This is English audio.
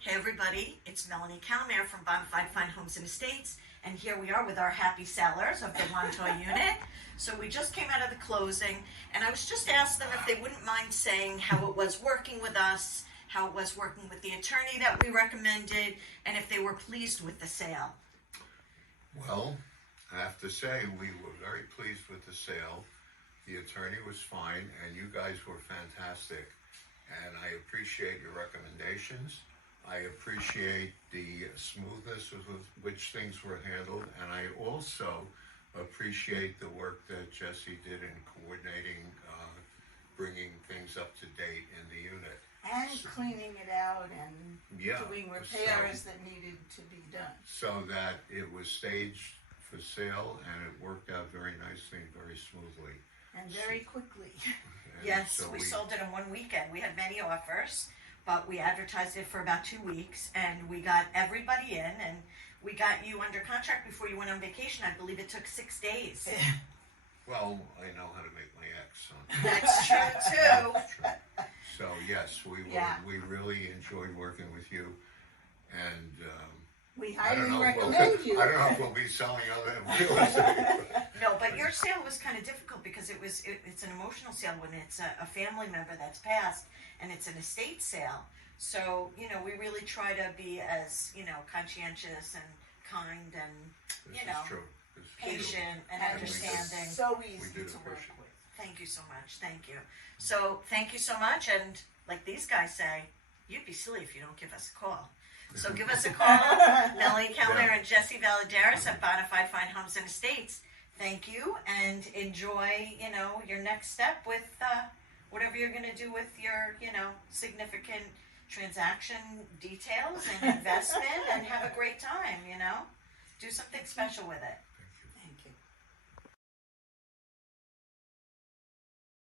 Hey everybody, it's Melanie Calamere from Bona Fide Homes and Estates, and here we are with our happy sellers of the Wantagh unit. So we just came out of the closing, and I was just asked them if they wouldn't mind saying how it was working with us, how it was working with the attorney that we recommended, and if they were pleased with the sale. Well, I have to say, we were very pleased with the sale. The attorney was fine, and you guys were fantastic. And I appreciate your recommendations. I appreciate the smoothness with which things were handled, and I also appreciate the work that Jesse did in coordinating, bringing things up to date in the unit. And cleaning it out and doing repairs that needed to be done. So that it was staged for sale, and it worked out very nicely and very smoothly. And very quickly. Yes, so we sold it in one weekend. We had many offers, but we advertised it for about 2 weeks, and we got everybody in, and we got you under contract before you went on vacation. I believe it took 6 days. Well, I know how to make my ex, so. That's true, too. That's true. So, yes, we really enjoyed working with you, and We I don't highly know recommend you. I don't know if we'll be selling other real estate. No, but your sale was kind of difficult because it's an emotional sale when it's a family member that's passed, and it's an estate sale. So, we really try to be as, conscientious and kind and, This is true. This is true. patient and And understanding. So We easy do to work appreciate with. Thank you so much. Thank you. So, thank you so much. And like these guys say, you'd be silly if you don't give us a call. So give us a call, Melanie Keller and Jesse Valadares at Bona Fide Homes and Estates. Thank you, and enjoy, your next step with whatever you're going to do with your, significant transaction details and investment, and have a great time, Do something special with it.